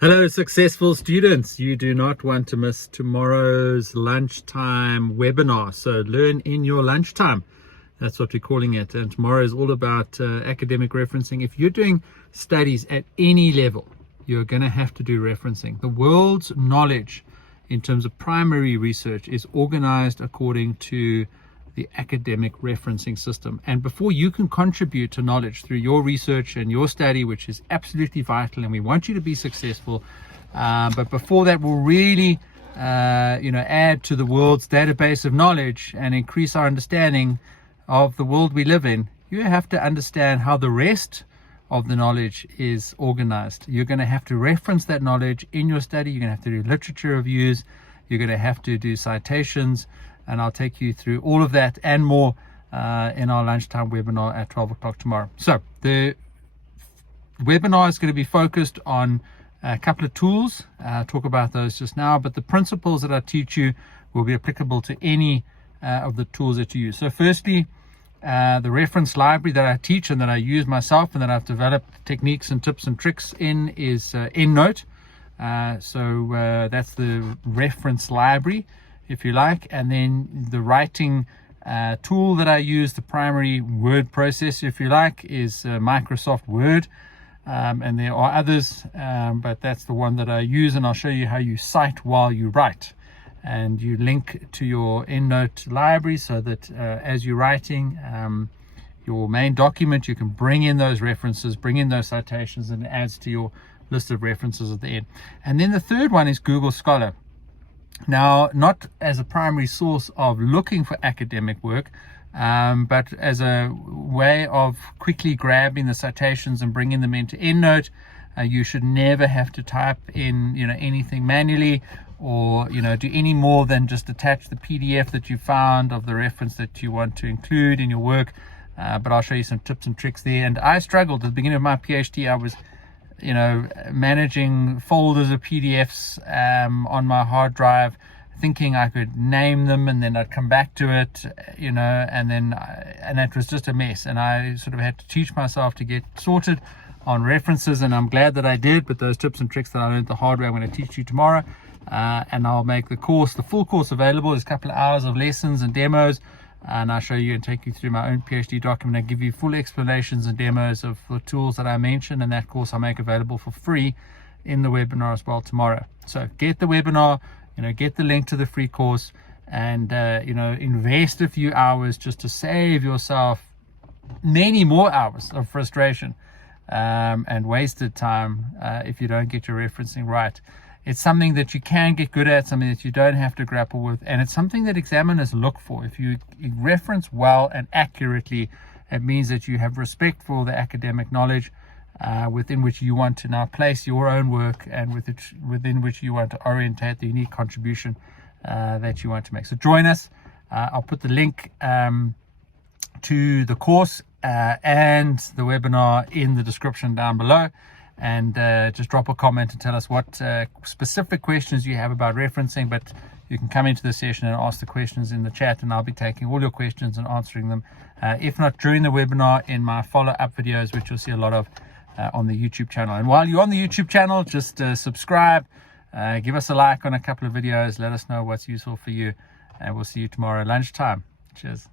Hello, successful students. You do not want to miss tomorrow's lunchtime webinar. So learn in your lunchtime. That's what we're calling it. And tomorrow is all about academic referencing. If you're doing studies at any level, you're going to have to do referencing. The world's knowledge in terms of primary research is organized according to the academic referencing system. And before you can contribute to knowledge through your research and your study, which is absolutely vital, and we want you to be successful, but before that will really add to the world's database of knowledge and increase our understanding of the world we live in, you have to understand how the rest of the knowledge is organized. You're going to have to reference that knowledge in your study. You're going to have to do literature reviews. You're going to have to do citations. And I'll take you through all of that and more in our lunchtime webinar at 12 o'clock tomorrow. So the webinar is going to be focused on a couple of tools. I'll talk about those just now, but the principles that I teach you will be applicable to any of the tools that you use. So firstly, the reference library that I teach and that I use myself and that I've developed techniques and tips and tricks in is EndNote. So that's the reference library, if you like. And then the writing tool that I use, the primary word processor, if you like, is Microsoft Word. And there are others, but that's the one that I use, and I'll show you how you cite while you write. And you link to your EndNote library so that as you're writing your main document, you can bring in those references, bring in those citations, and it adds to your list of references at the end. And then the third one is Google Scholar. Now, not as a primary source of looking for academic work, but as a way of quickly grabbing the citations and bringing them into EndNote. You should never have to type in anything manually, or do any more than just attach the PDF that you found of the reference that you want to include in your work. But I'll show you some tips and tricks there. And I struggled at the beginning of my PhD. I was managing folders of PDFs on my hard drive, thinking I could name them and then I'd come back to it, and it was just a mess. And I sort of had to teach myself to get sorted on references, and I'm glad that I did. But those tips and tricks that I learned the hard way, I'm going to teach you tomorrow, and I'll make the full course available. There's a couple of hours of lessons and demos, and I'll show you and take you through my own PhD document. I give you full explanations and demos of the tools that I mentioned, and that course I'll make available for free in the webinar as well tomorrow. So get the webinar, get the link to the free course, and invest a few hours just to save yourself many more hours of frustration and wasted time if you don't get your referencing right. It's something that you can get good at, something that you don't have to grapple with, and it's something that examiners look for. If you reference well and accurately, it means that you have respect for the academic knowledge within which you want to now place your own work, and within which you want to orientate the unique contribution that you want to make. So join us. I'll put the link to the course and the webinar in the description down below. And just drop a comment and tell us what specific questions you have about referencing. But you can come into the session and ask the questions in the chat, and I'll be taking all your questions and answering them, if not during the webinar, in my follow-up videos, which you'll see a lot of on the YouTube channel. And while you're on the YouTube channel, just subscribe, give us a like on a couple of videos, let us know what's useful for you, and we'll see you tomorrow lunchtime. Cheers.